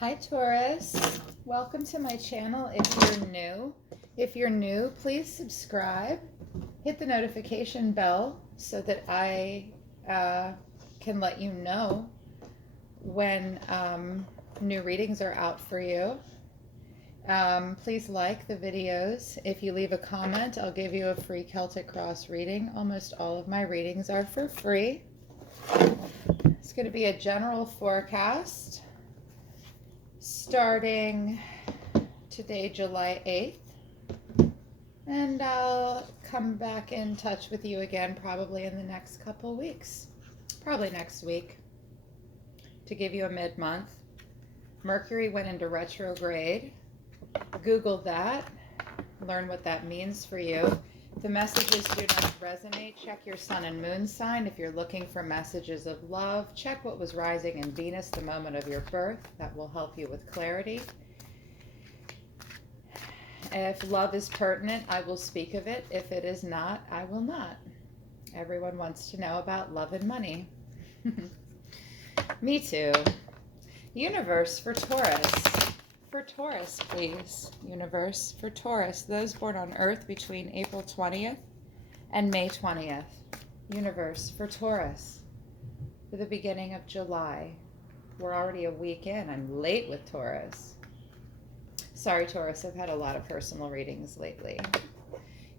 Hi Taurus, welcome to my channel if you're new. If you're new, please subscribe, hit the notification bell so that I can let you know when new readings are out for you. Please like the videos. If you leave a comment, I'll give you a free Celtic Cross reading. Almost all of my readings are for free. It's going to be a general forecast starting today, July 8th, and I'll come back in touch with you again probably in the next couple weeks, probably next week, to give you a mid-month. Mercury went into retrograde. Google that, learn what that means for you. If the messages do not resonate, check your sun and moon sign. If you're looking for messages of love, check what was rising in Venus the moment of your birth. That will help you with clarity. If love is pertinent, I will speak of it. If it is not, I will not. Everyone wants to know about love and money. Me too. Universe for Taurus. For Taurus, please. Universe for Taurus. Those born on Earth between April 20th and May 20th. Universe for Taurus. For the beginning of July. We're already a week in. I'm late with Taurus. Sorry, Taurus. I've had a lot of personal readings lately.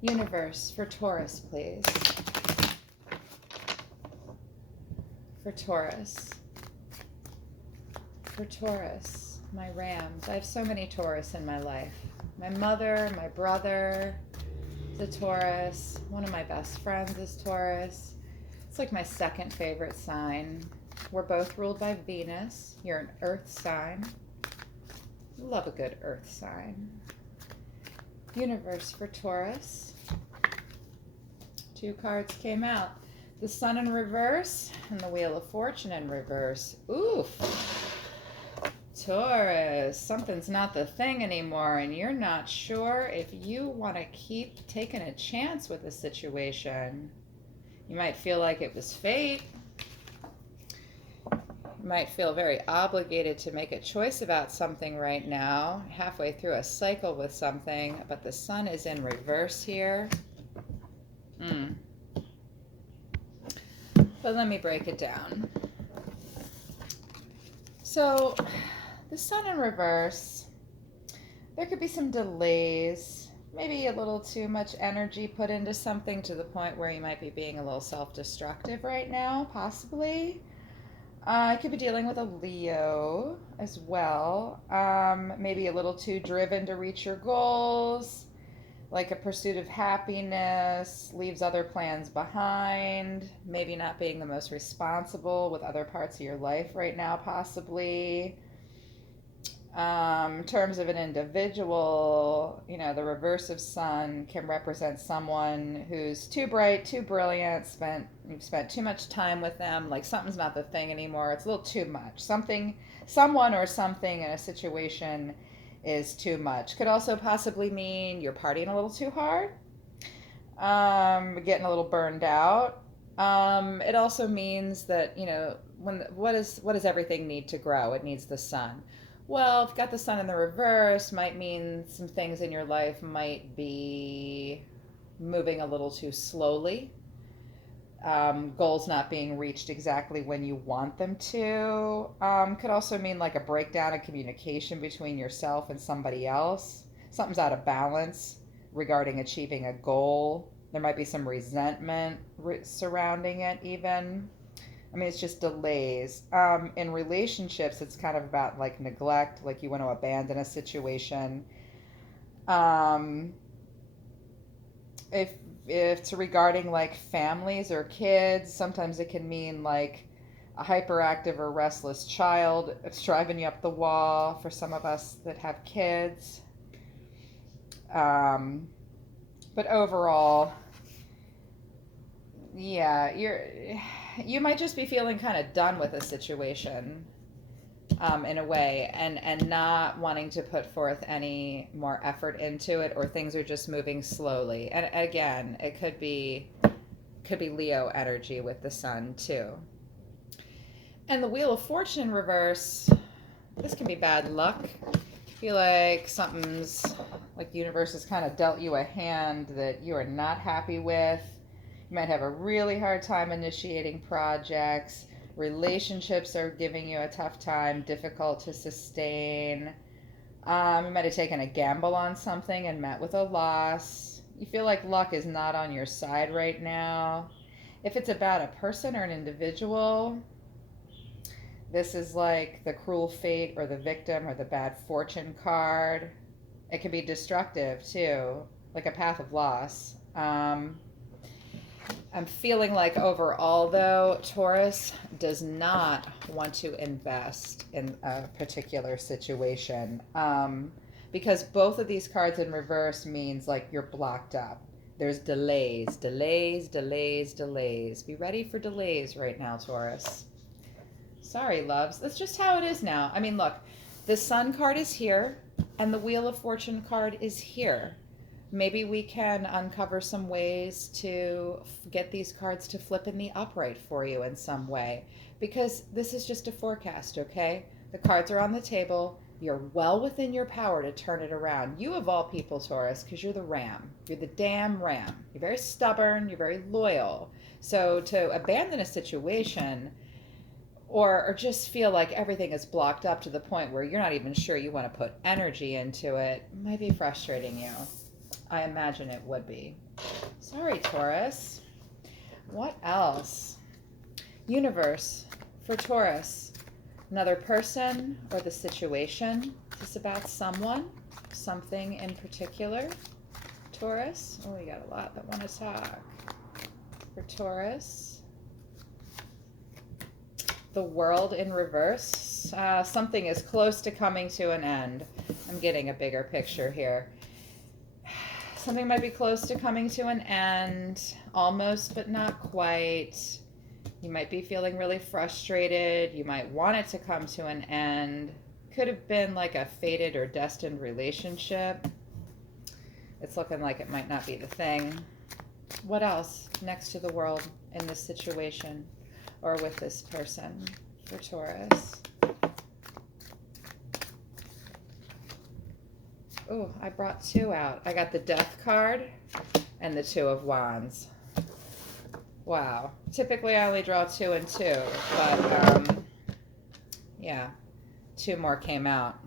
Universe for Taurus, please. For Taurus. For Taurus. My Rams. I have so many Taurus in my life. My mother, my brother is a Taurus. One of my best friends is Taurus. It's like my second favorite sign. We're both ruled by Venus. You're an earth sign. Love a good earth sign. Universe for Taurus. Two cards came out. The Sun in reverse and the Wheel of Fortune in reverse. Oof. Taurus, something's not the thing anymore, and you're not sure if you want to keep taking a chance with a situation. You might feel like it was fate. You might feel very obligated to make a choice about something right now, halfway through a cycle with something, but the Sun is in reverse here. But let me break it down. So, the Sun in reverse, there could be some delays, maybe a little too much energy put into something to the point where you might be being a little self-destructive right now, possibly. I could be dealing with a Leo as well, maybe a little too driven to reach your goals, like a pursuit of happiness, leaves other plans behind, maybe not being the most responsible with other parts of your life right now, possibly. In terms of an individual, the reverse of Sun can represent someone who's too bright, too brilliant, you've spent too much time with them, like something's not the thing anymore. It's a little too much. Someone or something in a situation is too much. Could also possibly mean you're partying a little too hard, getting a little burned out. It also means that, what does everything need to grow? It needs the Sun. Well, if you've got the Sun in the reverse, might mean some things in your life might be moving a little too slowly. Goals not being reached exactly when you want them to. Could also mean like a breakdown in communication between yourself and somebody else. Something's out of balance regarding achieving a goal. There might be some resentment surrounding it even. It's just delays. In relationships, it's kind of about like neglect, like you want to abandon a situation. If it's regarding like families or kids, sometimes it can mean like a hyperactive or restless child. It's driving you up the wall for some of us that have kids. But overall, yeah, you might just be feeling kind of done with a situation, in a way, and not wanting to put forth any more effort into it, or things are just moving slowly. And again, it could be Leo energy with the Sun too. And the Wheel of Fortune in reverse, This can be bad luck. I feel like something's like the universe has kind of dealt you a hand that you are not happy with. You might have a really hard time initiating projects. Relationships are giving you a tough time, difficult to sustain. You might have taken a gamble on something and met with a loss. You feel like luck is not on your side right now. If it's about a person or an individual, this is like the cruel fate or the victim or the bad fortune card. It can be destructive too, like a path of loss. I'm feeling like overall, though, Taurus does not want to invest in a particular situation, because both of these cards in reverse means like you're blocked up. There's delays, delays, delays, delays. Be ready for delays right now, Taurus. Sorry, loves. That's just how it is now. I mean, look, the Sun card is here, and the Wheel of Fortune card is here. Maybe we can uncover some ways to get these cards to flip in the upright for you in some way. Because this is just a forecast, okay? The cards are on the table. You're well within your power to turn it around. You, of all people, Taurus, because you're the ram. You're the damn ram. You're very stubborn. You're very loyal. So to abandon a situation or just feel like everything is blocked up to the point where you're not even sure you want to put energy into it might be frustrating you. I imagine it would be. Sorry, Taurus. What else? Universe for Taurus. Another person or the situation. Is this about someone? Something in particular? Taurus? Oh, we got a lot that want to talk. For Taurus. The World in reverse. Something is close to coming to an end. I'm getting a bigger picture here. Something might be close to coming to an end, almost, but not quite. You might be feeling really frustrated. You might want it to come to an end. Could have been like a fated or destined relationship. It's looking like it might not be the thing. What else next to the World in this situation or with this person for Taurus? Oh, I brought two out. I got the Death card and the Two of Wands. Wow. Typically I only draw 2 and 2, but yeah, 2 more came out.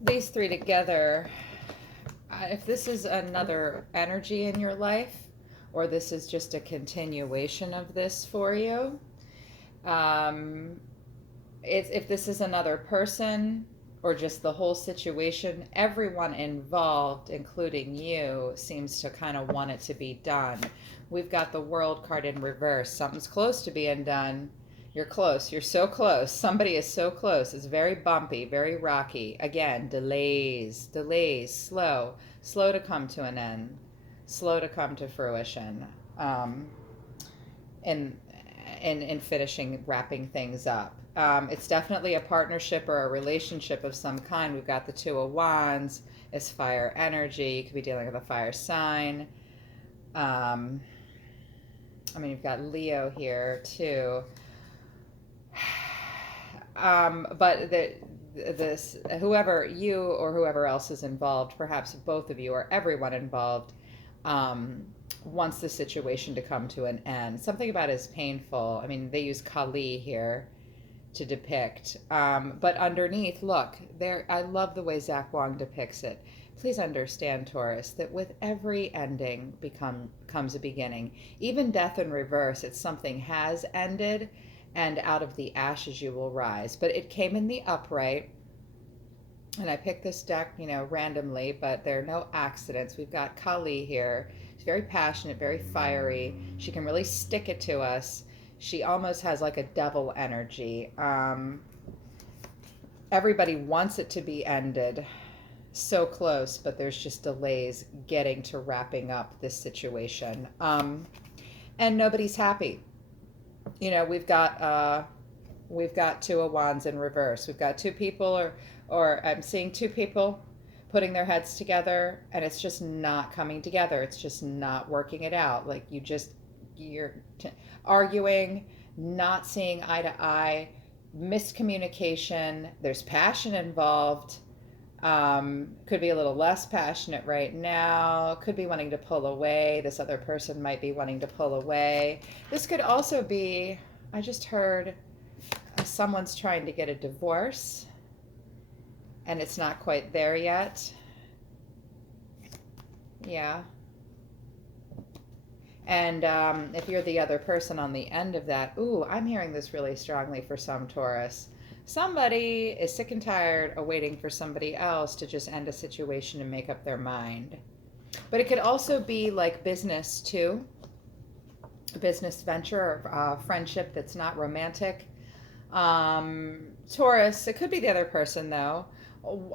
These 3 together, if this is another energy in your life, or this is just a continuation of this for you, if this is another person, or just the whole situation, everyone involved, including you, seems to kind of want it to be done. We've got the World card in reverse. Something's close to being done. You're close. You're so close. Somebody is so close. It's very bumpy, very rocky. Again, delays, delays, slow to come to an end, slow to come to fruition, and in finishing, wrapping things up. It's definitely a partnership or a relationship of some kind. We've got the Two of Wands. It's fire energy. You could be dealing with a fire sign. I mean, you've got Leo here too. But this, whoever you or whoever else is involved, perhaps both of you or everyone involved, wants the situation to come to an end. Something about it is painful. I mean, they use Kali here to depict, but underneath, look there. I love the way Zach Wong depicts it. Please understand, Taurus, that with every ending comes a beginning. Even death in reverse, it's something has ended, and out of the ashes you will rise. But it came in the upright, and I picked this deck, randomly, but there are no accidents. We've got Kali here. She's very passionate, very fiery. She can really stick it to us. She almost has like a devil energy. Everybody wants it to be ended. So close, but there's just delays getting to wrapping up this situation. And nobody's happy. We've got Two of Wands in reverse. We've got 2 people, or I'm seeing 2 people putting their heads together, and it's just not coming together. It's just not working it out. Like you're arguing, not seeing eye to eye. miscommunication, there's passion involved. Could be a little less passionate right now, could be wanting to pull away. This other person might be wanting to pull away. This could also be, I just heard someone's trying to get a divorce and it's not quite there yet. Yeah. And if you're the other person on the end of that, ooh, I'm hearing this really strongly for some Taurus. Somebody is sick and tired of waiting for somebody else to just end a situation and make up their mind. But it could also be like business too, a business venture or friendship that's not romantic. Taurus, it could be the other person though.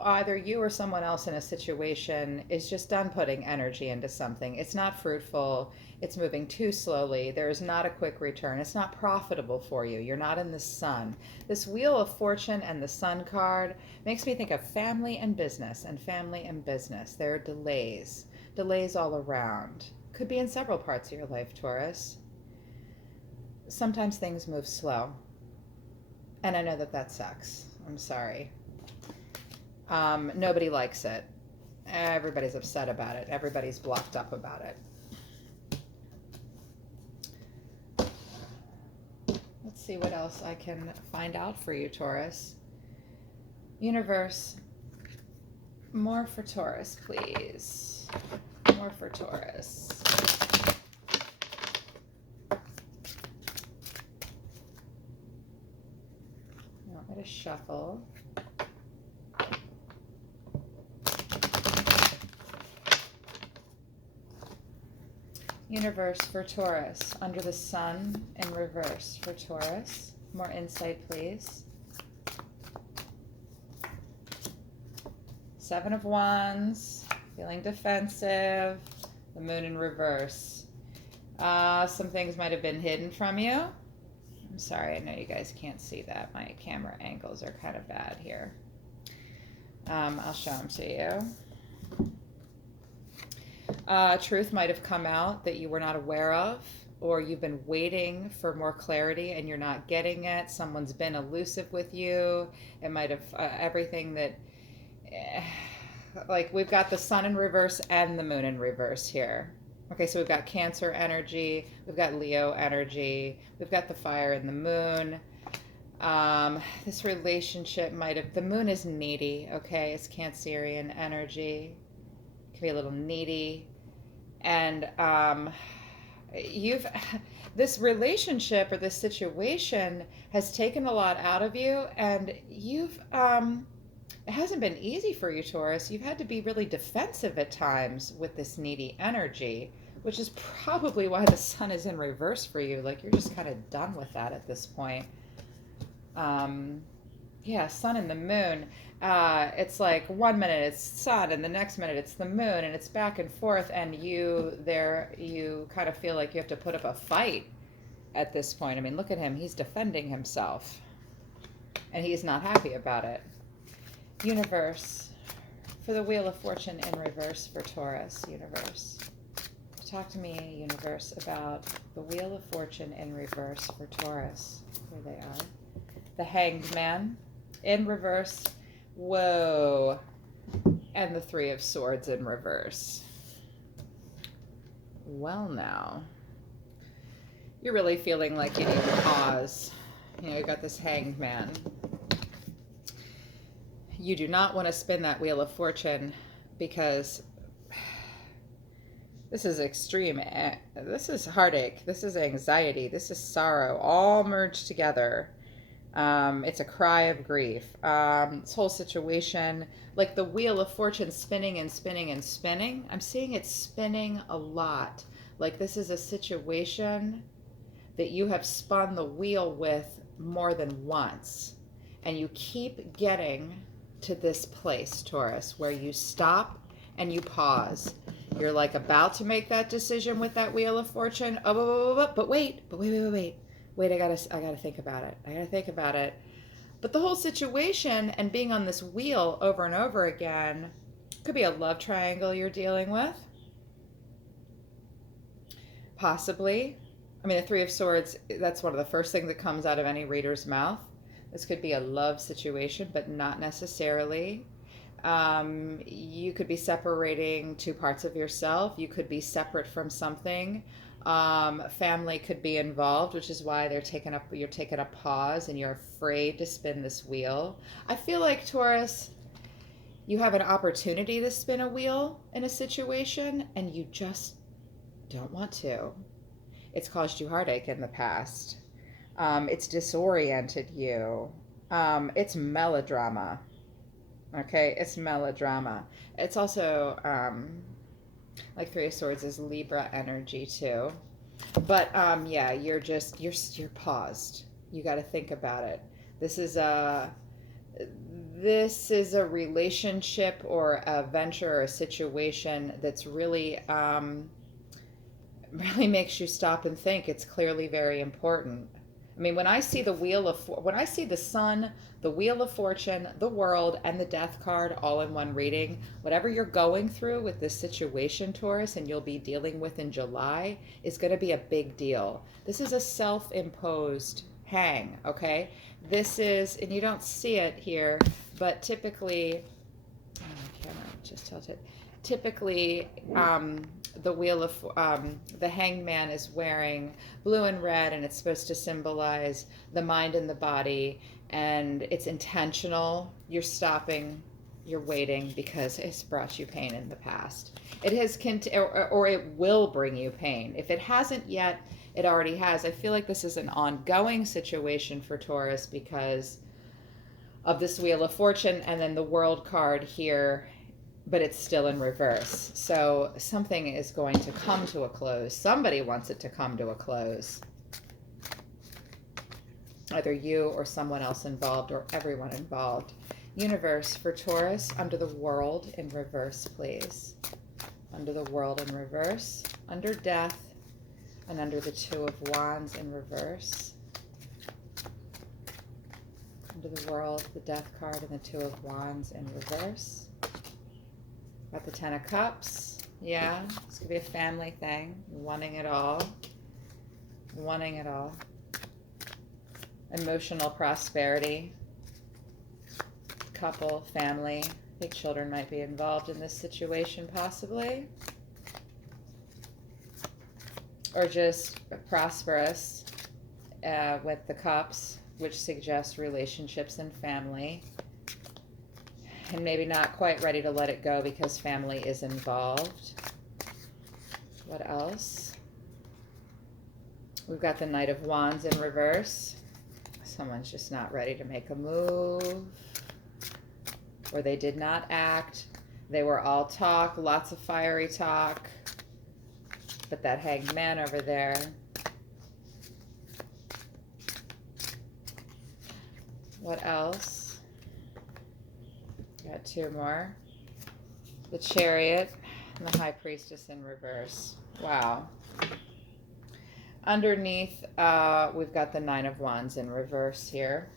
Either you or someone else in a situation is just done putting energy into something. It's not fruitful. It's moving too slowly. There is not a quick return. It's not profitable for you. You're not in the sun. This Wheel of Fortune and the Sun card makes me think of family and business and family and business. There are delays, delays all around. Could be in several parts of your life, Taurus. Sometimes things move slow. And I know that that sucks. I'm sorry. Nobody likes it. Everybody's upset about it. Everybody's blocked up about it. Let's see what else I can find out for you, Taurus. Universe, more for Taurus, please. More for Taurus. You want me to shuffle? Universe for Taurus, under the sun in reverse for Taurus. More insight, please. Seven of Wands, feeling defensive. The moon in reverse. Some things might have been hidden from you. I'm sorry, I know you guys can't see that. My camera angles are kind of bad here. I'll show them to you. Truth might have come out that you were not aware of, or you've been waiting for more clarity and you're not getting it. Someone's been elusive with you. It might have everything that, like we've got the sun in reverse and the moon in reverse here. Okay, so we've got Cancer energy, we've got Leo energy, we've got the fire and the moon. This relationship might have, the moon is needy, okay? It's Cancerian energy. Can be a little needy, and this relationship or this situation has taken a lot out of you, and it hasn't been easy for you, Taurus. You've had to be really defensive at times with this needy energy, which is probably why the sun is in reverse for you. Like you're just kind of done with that at this point. Yeah, sun and the moon. It's like 1 minute it's sun and the next minute it's the moon, and it's back and forth, and you kind of feel like you have to put up a fight at this point. I mean, look at him. He's defending himself and he's not happy about it. Universe, for the Wheel of Fortune in reverse for Taurus. Universe, talk to me, universe, about the Wheel of Fortune in reverse for Taurus. Here they are. The Hanged Man in reverse. Whoa. And the Three of Swords in reverse. Well, now you're really feeling like you need to pause. You know, you got this Hanged Man. You do not want to spin that Wheel of Fortune because this is extreme. This is heartache. This is anxiety. This is sorrow, all merged together. It's a cry of grief. This whole situation, like the Wheel of Fortune spinning and spinning and spinning, I'm seeing it spinning a lot. Like this is a situation that you have spun the wheel with more than once. And you keep getting to this place, Taurus, where you stop and you pause. You're like about to make that decision with that Wheel of Fortune. Oh, but wait. Wait, I gotta think about it. But the whole situation and being on this wheel over and over again could be a love triangle you're dealing with. Possibly. I mean, the Three of Swords, that's one of the first things that comes out of any reader's mouth. This could be a love situation, but not necessarily. You could be separating two parts of yourself. You could be separate from something. Family could be involved, which is why you're taking a pause and you're afraid to spin this wheel. I feel like Taurus, you have an opportunity to spin a wheel in a situation and you just don't want to. It's caused you heartache in the past. It's disoriented you. It's melodrama. Okay, it's melodrama. It's also like Three of Swords is Libra energy too. But yeah, you're paused. You got to think about it. This is a this is a relationship or a venture or a situation that's really really makes you stop and think. It's clearly very important. I mean, when I see the sun, the wheel of fortune, the world, and the death card all in one reading, whatever you're going through with this situation, Taurus, and you'll be dealing with in July, is going to be a big deal. This is a self-imposed hang, okay? This is, and you don't see it here, but typically, oh, camera just tilted. Typically, the hangman is wearing blue and red, and it's supposed to symbolize the mind and the body, and it's intentional. You're stopping, you're waiting because it's brought you pain in the past. It has or it will bring you pain. If it hasn't yet, it already has. I feel like this is an ongoing situation for Taurus because of this Wheel of Fortune and then the World card here, but it's still in reverse. So something is going to come to a close. Somebody wants it to come to a close. Either you or someone else involved or everyone involved. Universe for Taurus, under the World in reverse, please. Under the World in reverse, under Death, and under the Two of Wands in reverse. Under the World, the Death card, and the Two of Wands in reverse. Got the Ten of Cups. Yeah, this could be a family thing. Wanting it all. Wanting it all. Emotional prosperity. Couple, family. I think children might be involved in this situation possibly. Or just prosperous with the cups, which suggests relationships and family. And maybe not quite ready to let it go because family is involved. What else? We've got the Knight of Wands in reverse. Someone's just not ready to make a move. Or they did not act. They were all talk, lots of fiery talk. But that Hanged Man over there. What else? Got two more. The Chariot and the High Priestess in reverse. Wow. Underneath, we've got the Nine of Wands in reverse here.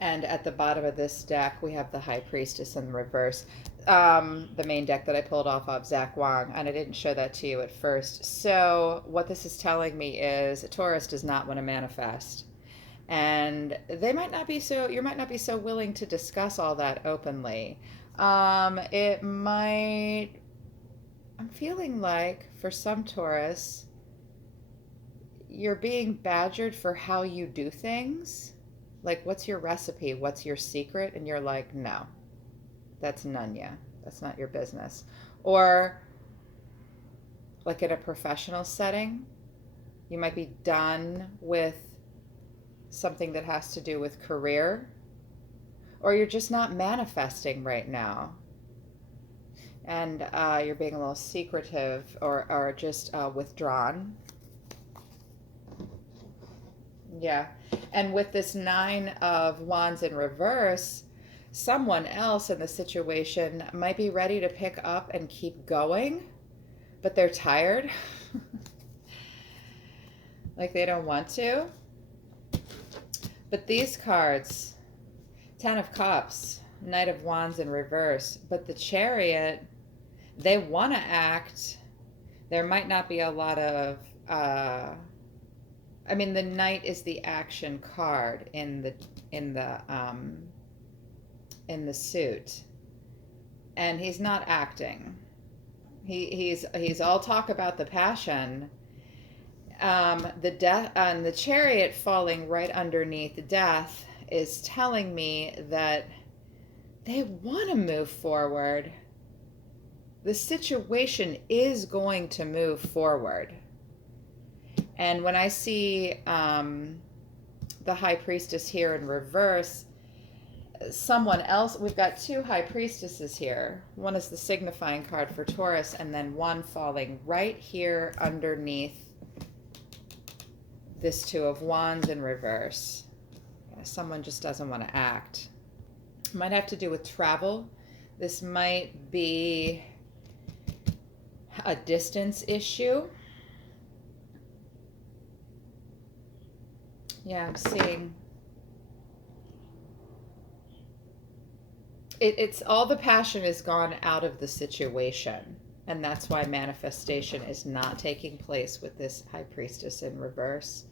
And at the bottom of this deck, we have the High Priestess in reverse. The main deck that I pulled off of Zach Wong, and I didn't show that to you at first. So what this is telling me is Taurus does not want to manifest. And you might not be so willing to discuss all that openly. I'm feeling like for some Taurus, you're being badgered for how you do things. Like, what's your recipe? What's your secret? And you're like, no, that's none, yeah. That's not your business. Or like in a professional setting, you might be done with something that has to do with career, or you're just not manifesting right now, and you're being a little secretive or just withdrawn. Yeah. And with this Nine of Wands in reverse, someone else in the situation might be ready to pick up and keep going, but they're tired. Like they don't want to. But these cards, Ten of Cups, Knight of Wands in reverse, but the Chariot, they want to act. There might not be a lot of I mean, the knight is the action card in the in the suit, and he's not acting. He's all talk about the passion. The death and the chariot falling right underneath death is telling me that they want to move forward. The situation is going to move forward. And when I see the high priestess here in reverse, someone else, we've got two high priestesses here. One is the signifying card for Taurus, and then one falling right here underneath this two of wands in reverse. Someone just doesn't want to act. Might have to do with travel. This might be a distance issue. Yeah, I'm seeing it's all the passion is gone out of the situation, and that's why manifestation is not taking place with this high priestess in reverse.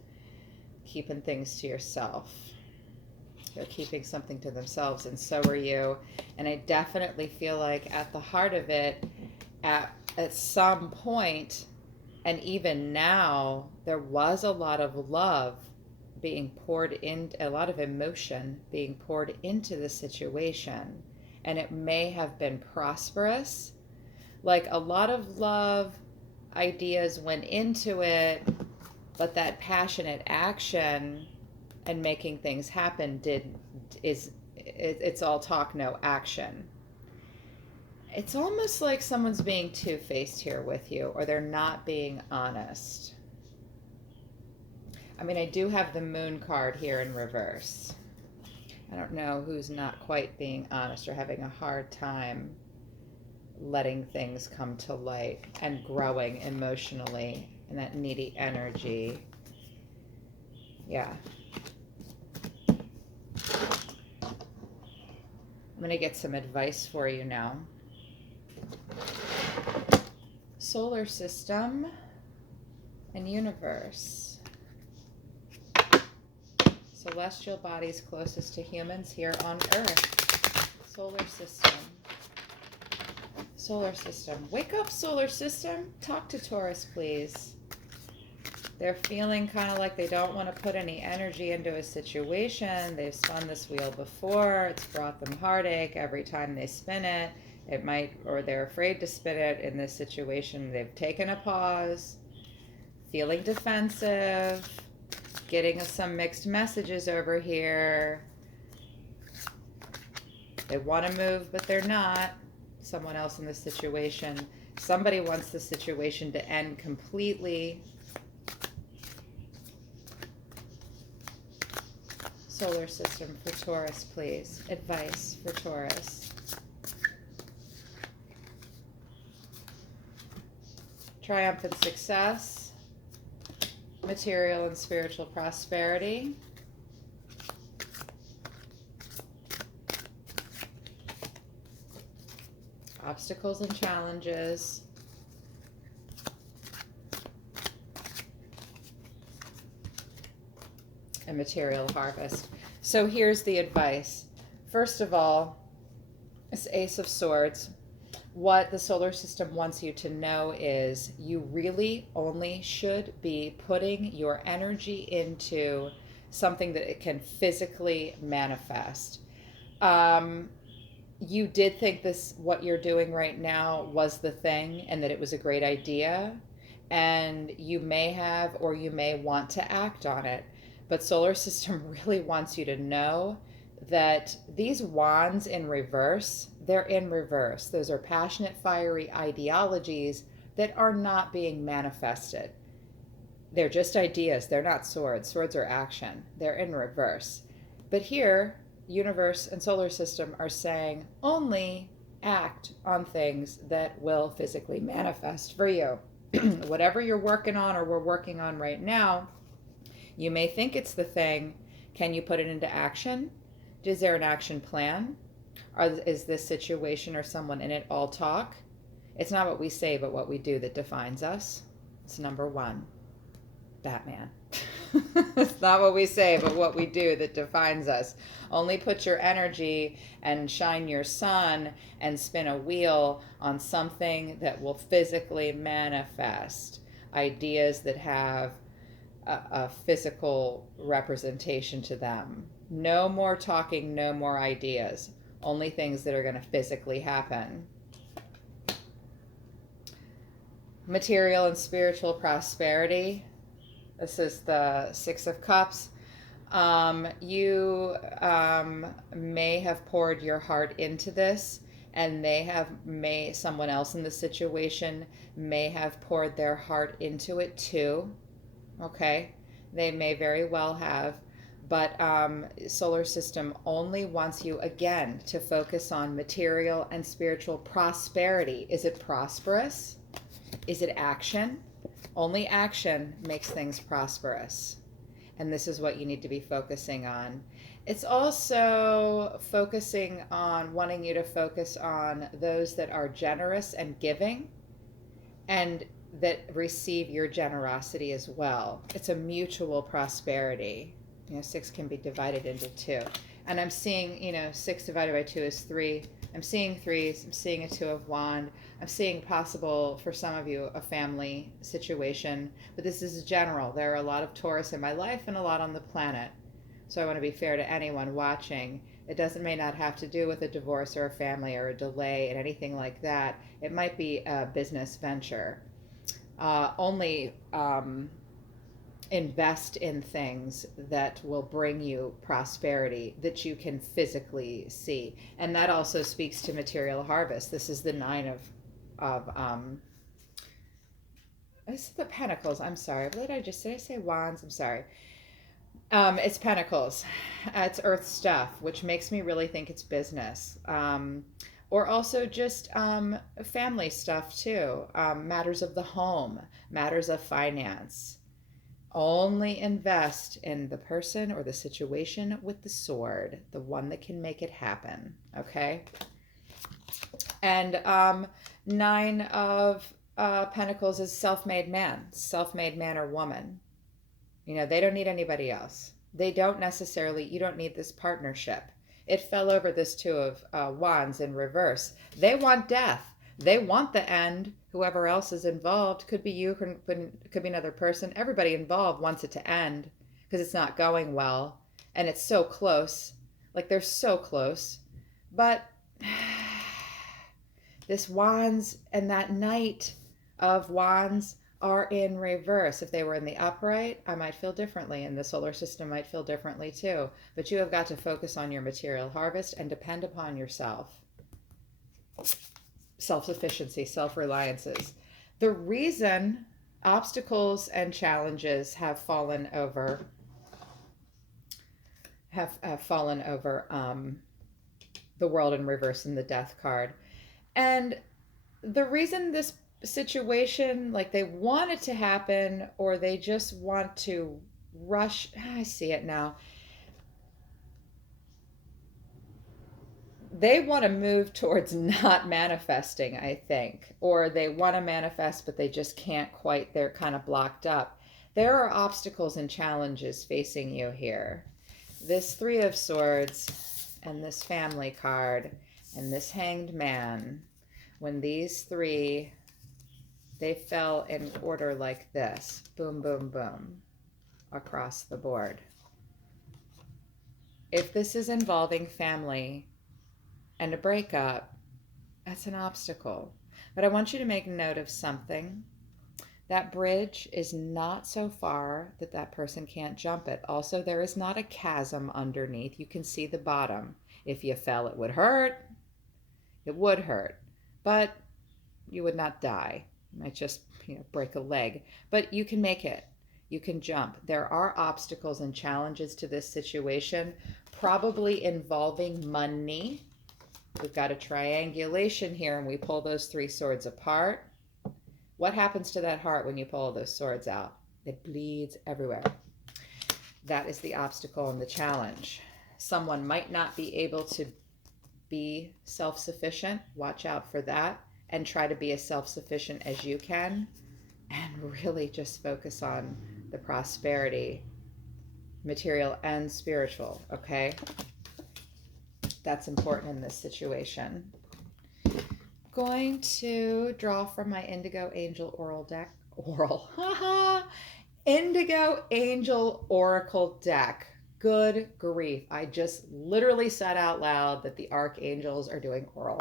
Keeping things to yourself. They're keeping something to themselves, and so are you. And I definitely feel like at the heart of it, at some point, and even now, there was a lot of love being poured in, a lot of emotion being poured into the situation, and it may have been prosperous. Like a lot of love ideas went into it, but that passionate action and making things happen it's all talk, no action. It's almost like someone's being two-faced here with you, or they're not being honest. I mean, I do have the moon card here in reverse. I don't know who's not quite being honest or having a hard time letting things come to light and growing emotionally in that needy energy. Yeah. I'm going to get some advice for you now. Solar system and universe. Celestial bodies closest to humans here on Earth. Solar system. Solar system. Wake up, solar system. Talk to Taurus, please. They're feeling kind of like they don't want to put any energy into a situation. They've spun this wheel before. It's brought them heartache every time they spin it. It might, or they're afraid to spin it in this situation. They've taken a pause, feeling defensive, getting some mixed messages over here. They want to move, but they're not. Someone else in the situation. Somebody wants the situation to end completely. Solar system for Taurus, please. Advice for Taurus. Triumphant success. Material and spiritual prosperity. Obstacles and challenges. And material harvest. So here's the advice. First of all, this Ace of Swords. What the solar system wants you to know is you really only should be putting your energy into something that it can physically manifest. You did think this, what you're doing right now, was the thing and that it was a great idea, and you may have or you may want to act on it. But solar system really wants you to know that these wands in reverse, they're in reverse. Those are passionate, fiery ideologies that are not being manifested. They're just ideas. They're not swords. Swords are action. They're in reverse. But here, universe and solar system are saying only act on things that will physically manifest for you. Whatever you're working on or we're working on right now, you may think it's the thing. Can you put it into action? Is there an action plan? Is this situation or someone in it all talk? It's not what we say, but what we do that defines us. It's number one. Batman. It's not what we say, but what we do that defines us. Only put your energy and shine your sun and spin a wheel on something that will physically manifest. Ideas that have a physical representation to them. No more talking, no more ideas. Only things that are going to physically happen. Material and spiritual prosperity. This is the Six of Cups. You may have poured your heart into this, and someone else in the situation may have poured their heart into it too. Okay, they may very well have, but solar system only wants you again to focus on material and spiritual prosperity. Is it prosperous? Is it action? Only action makes things prosperous. And this is what you need to be focusing on. It's also focusing on wanting you to focus on those that are generous and giving and that receive your generosity as well. It's a mutual prosperity. Six can be divided into two. And I'm seeing, six divided by two is three. I'm seeing threes. I'm seeing a two of wand. I'm seeing possible, for some of you, a family situation. But this is general. There are a lot of Taurus in my life and a lot on the planet. So I want to be fair to anyone watching. It may not have to do with a divorce or a family or a delay and anything like that. It might be a business venture. Only invest in things that will bring you prosperity that you can physically see. And that also speaks to material harvest. This is the nine of this is the pentacles. I'm sorry. What did I say wands? I'm sorry. It's pentacles. It's earth stuff, which makes me really think it's business. Or also just family stuff too. Matters of the home, matters of finance. Only invest in the person or the situation with the sword, the one that can make it happen. Okay? And nine of pentacles is self-made man or woman. They don't need anybody else. You don't need this partnership. It fell over this two of wands in reverse. They want death. They want the end. Whoever else is involved, could be you, could be another person. Everybody involved wants it to end because it's not going well. And it's so close. Like they're so close. But this wands and that knight of wands are in reverse. If they were in the upright, I might feel differently, and the solar system might feel differently too. But you have got to focus on your material harvest and depend upon yourself. Self-sufficiency, self-reliances. The reason obstacles and challenges have fallen over the world in reverse in the death card. And the reason this situation, like they want it to happen or they just want to rush, I see it now. They want to move towards not manifesting, I think, or they want to manifest, but they just can't quite, they're kind of blocked up. There are obstacles and challenges facing you here. This Three of Swords and this Family card and this Hanged Man, when these three, they fell in order like this, boom, boom, boom, across the board. If this is involving family and a breakup, that's an obstacle. But I want you to make note of something. That bridge is not so far that that person can't jump it. Also, there is not a chasm underneath. You can see the bottom. If you fell, it would hurt. It would hurt. But you would not die. You might just, break a leg. But you can make it. You can jump. There are obstacles and challenges to this situation, probably involving money. We've got a triangulation here, and we pull those three swords apart. What happens to that heart when you pull those swords out? It bleeds everywhere. That is the obstacle and the challenge. Someone might not be able to be self-sufficient. Watch out for that, and try to be as self-sufficient as you can, and really just focus on the prosperity material and spiritual, okay? That's important in this situation. Going to draw from my Indigo Angel Oral deck. Haha. Indigo Angel Oracle deck. Good grief. I just literally said out loud that the archangels are doing oral.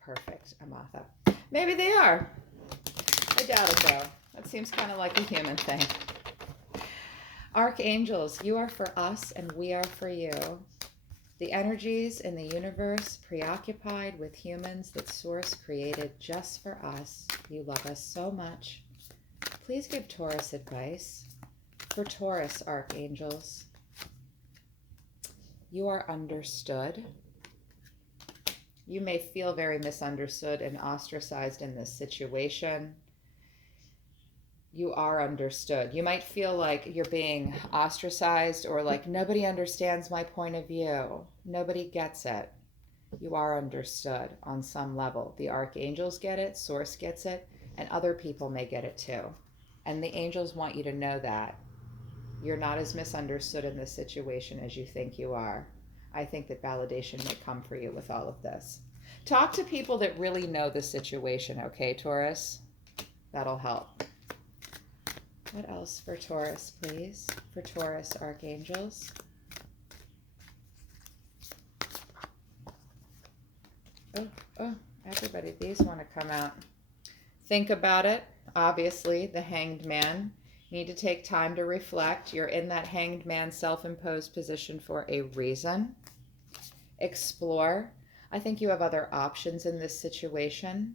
Perfect, Amatha. Maybe they are. I doubt it, though. That seems kind of like a human thing. Archangels, you are for us and we are for you. The energies in the universe preoccupied with humans that Source created just for us. You love us so much. Please give Taurus advice. For Taurus, archangels, you are understood. You may feel very misunderstood and ostracized in this situation. You are understood. You might feel like you're being ostracized or like nobody understands my point of view. Nobody gets it. You are understood on some level. The archangels get it, Source gets it, and other people may get it too. And the angels want you to know that. You're not as misunderstood in this situation as you think you are. I think that validation may come for you with all of this. Talk to people that really know the situation, okay, Taurus? That'll help. What else for Taurus, please? For Taurus, archangels. Oh, everybody, these want to come out. Think about it. Obviously, the Hanged Man. You need to take time to reflect. You're in that Hanged Man self-imposed position for a reason. Explore. I think you have other options in this situation.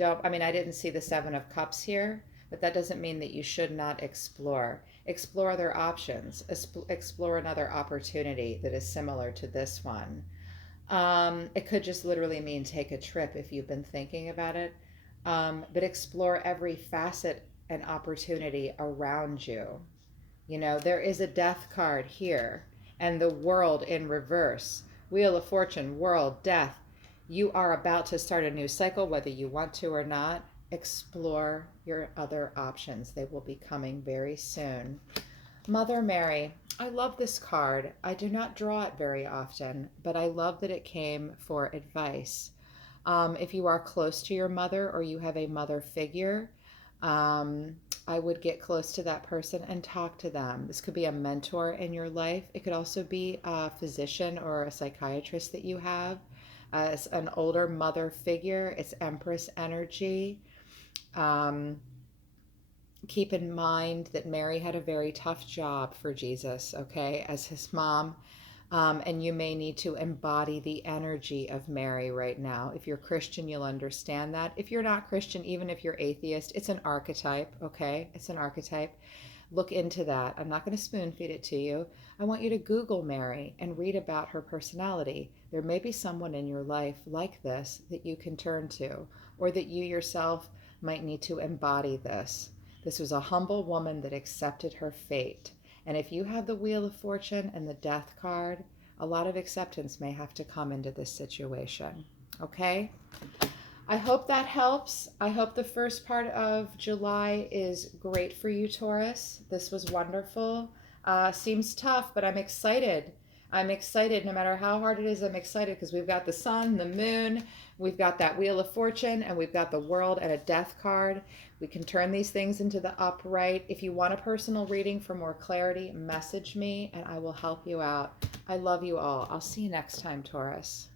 I didn't see the Seven of Cups here, but that doesn't mean that you should not explore. Explore other options. Explore another opportunity that is similar to this one. It could just literally mean take a trip if you've been thinking about it. But explore every facet and opportunity around you. You know, there is a death card here and the World in reverse. Wheel of Fortune, world, death. You are about to start a new cycle, whether you want to or not. Explore your other options. They will be coming very soon. Mother Mary, I love this card. I do not draw it very often, but I love that it came for advice. If you are close to your mother or you have a mother figure, I would get close to that person and talk to them. This could be a mentor in your life. It could also be a physician or a psychiatrist that you have. It's an older mother figure. It's Empress energy. Keep in mind that Mary had a very tough job for Jesus, okay, as his mom. And you may need to embody the energy of Mary right now. If you're Christian, you'll understand that. If you're not Christian, even if you're atheist, it's an archetype, okay? It's an archetype. Look into that. I'm not going to spoon feed it to you. I want you to Google Mary and read about her personality. There may be someone in your life like this that you can turn to, or that you yourself might need to embody this. This was a humble woman that accepted her fate. And if you have the Wheel of Fortune and the Death card, a lot of acceptance may have to come into this situation. Okay? I hope that helps. I hope the first part of July is great for you, Taurus. This was wonderful. Seems tough, but I'm excited. I'm excited no matter how hard it is. I'm excited because we've got the sun, the moon, we've got that Wheel of Fortune, and we've got the World and a Death card. We can turn these things into the upright. If you want a personal reading for more clarity, message me and I will help you out. I love you all. I'll see you next time, Taurus.